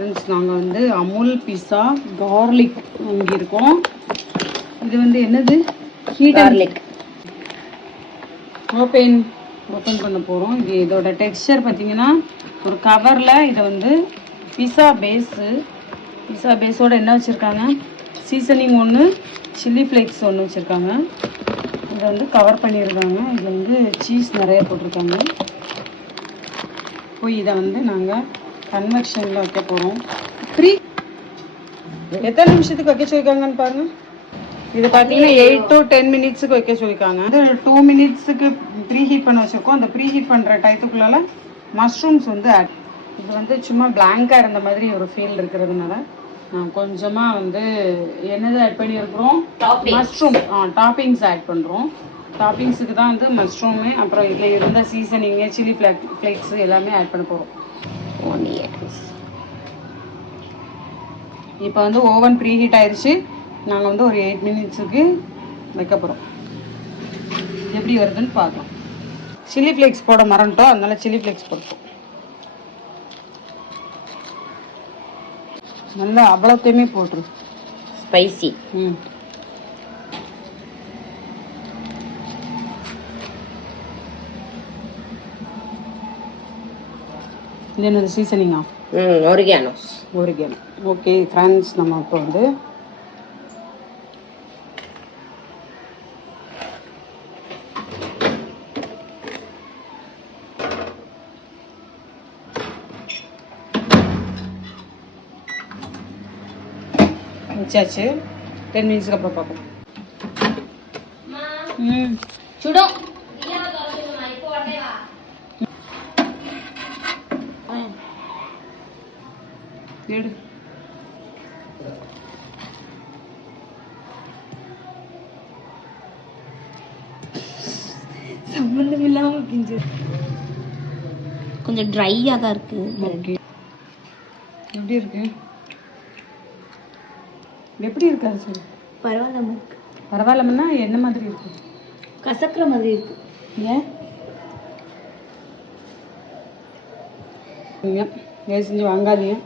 Friends நாங்கள் வந்து Amul pizza garlic வாங்கியிருக்கோம். இது வந்து என்னது? Heat garlic. ஓப்பன் பண்ண போகிறோம். இது இதோட டெக்ஸ்சர் பார்த்தீங்கன்னா ஒரு கவரில் இதை வந்து பிஸா பேஸோடு என்ன வச்சுருக்காங்க, சீசனிங் ஒன்று, சில்லி ஃப்ளேக்ஸ் ஒன்று வச்சுருக்காங்க. இதை வந்து கவர் பண்ணியிருக்காங்க. இதில் வந்து சீஸ் நிறைய போட்டிருக்காங்க. போய் இதை வந்து நாங்கள் கன்வெக்ஷனில் வைக்க போகிறோம். எத்தனை நிமிஷத்துக்கு வைக்க சொல்லியிருக்காங்கன்னு பாருங்கள். இது பார்த்தீங்கன்னா 8 to 10 மினிட்ஸுக்கு வைக்க சொல்லியிருக்காங்க. அது 2 மினிட்ஸுக்கு ப்ரீ ஹீட் பண்ண வச்சுருக்கோம். அந்த ப்ரீ ஹீட் பண்ணுற டயத்துக்குள்ளால மஷ்ரூம்ஸ் வந்து ஆட். இது வந்து சும்மா பிளாங்காக இருந்த மாதிரி ஒரு ஃபீல் இருக்கிறதுனால கொஞ்சமாக வந்து என்னது ஆட் பண்ணியிருக்கிறோம், மஷ்ரூம் டாப்பிங்ஸ் ஆட் பண்ணுறோம். டாப்பிங்ஸுக்கு தான் வந்து மஷ்ரூமு, அப்புறம் இதில் இருந்த சீசனிங்கு, சில்லி ஃப்ளேக்ஸு எல்லாமே ஆட் பண்ண போகிறோம். இப்போ வந்து ஓவன் ப்ரீ ஹீட் ஆயிடுச்சு. நாங்கள் வந்து ஒரு 8 மினிட்ஸுக்கு வைக்க போகிறோம். எப்படி வருதுன்னு பார்க்கலாம். சில்லி ஃப்ளேக்ஸ் போட மறந்துட்டோம், அதனால சில்லி ஃப்ளேக்ஸ் போட்டோம். நல்லா அவ்வளோத்தையுமே போட்டுரு. ஸ்பைசி. இது என்னது சீசனிங்கா? ஒரிகானோ. ஓகே ஃப்ரெண்ட்ஸ், நம்ம இப்போ வந்து வச்சாச்சு. 10 மினிட்ஸ்க்கு அப்புறம் பார்ப்போம். சுடும். எடு. சம்பந்தம் இல்லாம பிஞ்சு கொஞ்சம் ட்ரையா தான் இருக்கு. ஓகே, எப்படி இருக்கு? எப்படி இருக்காது சொல்லு. பரவாயில்லம்னா என்ன மாதிரி இருக்கு? கசக்கிற மாதிரி இருக்கு. ஏன் செஞ்சு வாங்காதீங்க.